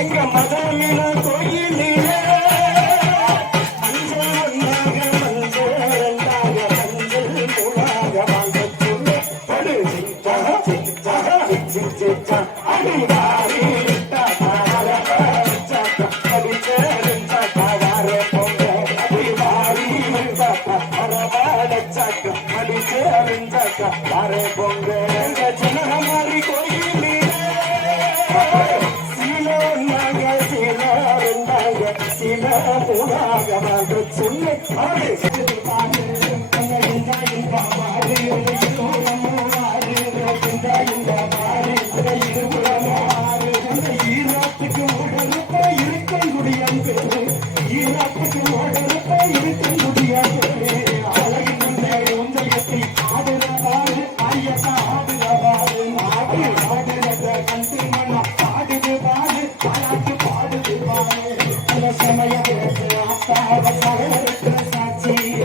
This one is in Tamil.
எங்க மதமின கோயிலே சேருந்தா தார பொங்க எங்க சின்ன மாதிரி கோயிலே சீல ஒன்றாக சீல ரெண்டாக சீல